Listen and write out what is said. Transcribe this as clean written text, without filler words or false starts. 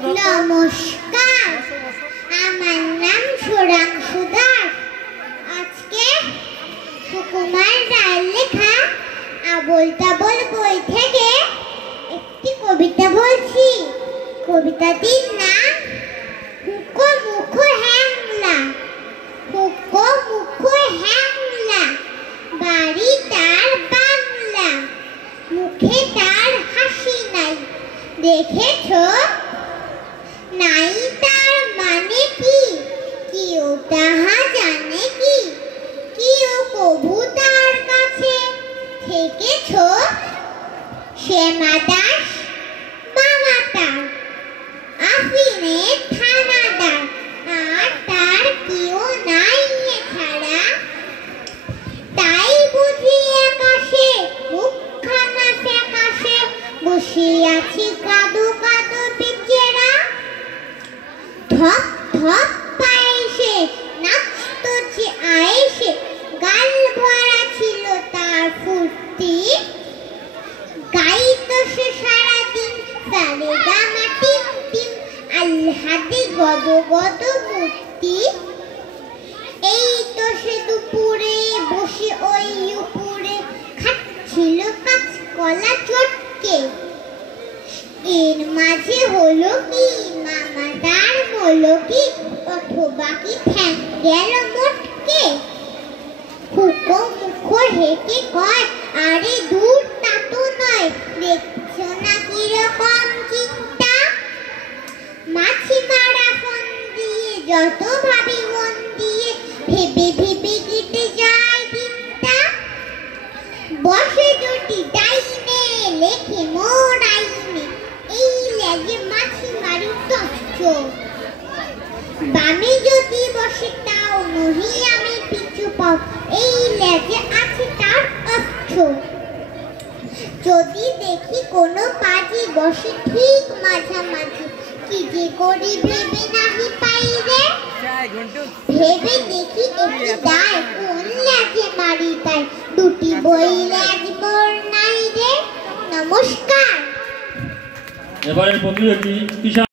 নমস্কার, আমার নাম সুরাংশু দাস। আজকে সুকুমার রায়ের লেখা আবোল তাবোল বই থেকে একটি কবিতা বলছি। কবিতাটির নাম হুকো মুখো হ্যাংলা। হুকো মুখো হ্যাংলা, বাড়ি তার বাংলা, মুখে তার হাসি নাই, দেখেছো নাই তার মানে কি? কেউ তাহা জানে কি? কেউ কবু তার কাছে থেকেছো? শ্যামা দাস বাবা তার, আফিনের থানাদার, আর তার কেউ নাই এছাড়া। তাই বুঝি আকাশে মুখখানা ফ্যাকাশে বসে আছি কাদো কাদো পিচেরা। ধপ ধপ পায়েসে নাচতো যে আয়েসে, গাল ভরা ছিল তার ফুর্তি। গাইতো সে সারাদিন সারে গামা টিম টিম, আল্লাহাদি গদ গদ মূর্তি। এই তো সে দুপুরে বসে ওই উপরে খাচ্ছিল কাঁচকলা চটকে। এর মাঝে হলো কি মামা তার হলো কি, অথবা কি ঠ্যাং গেল মোটকে। হুকো মুখো হেঁকে কয়, আরে দূর তা তো নয়, দেখছো না কিরকম চিন্তা। মাছি মারা ফোন দিয়ে যত ভাবি মন দিয়ে, ভেবে ভেবে কেটে যায় দিনটা। বসে দুটি ডাইনে লেখে মোর আইনে, এই লেগে মাছি মারি তচ্ছ। বামে যদি বসে তাও নহি আমি পিছু পাও, এই লেগে আছে তার অস্ত্র। যদি দেখি কোনো পাজি বসে ঠিক মাঝামাঝি, কি যে করি ভেবে নাহি পাই রে। ভেবে দেখি একটি দায়, কোন লেগে মারি তাই, দুটি বই লেগ মোর নাই রে। নমস্কার। এবারের প্রতিযোগী